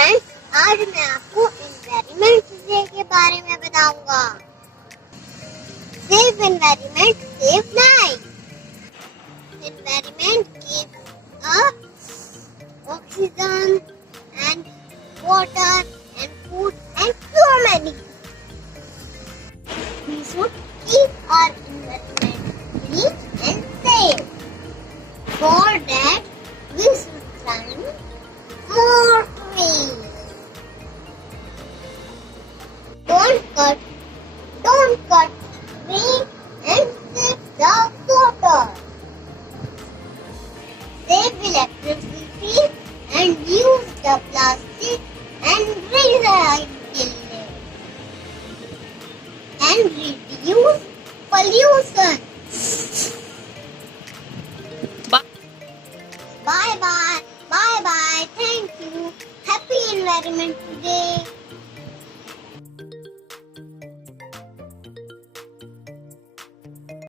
Friends, आज मैं आपको एनवायरनमेंट डे के बारे में बताऊंगा। Save environment, save life. Environment gives us oxygen and water and food and so many. We should keep our environment clean and safe. For that, we should plant more trees. Don't cut trees and save the water. Save electricity and use the plastic and recycle it. And reduce pollution. Bye bye. Thank you. Happy Environment Day.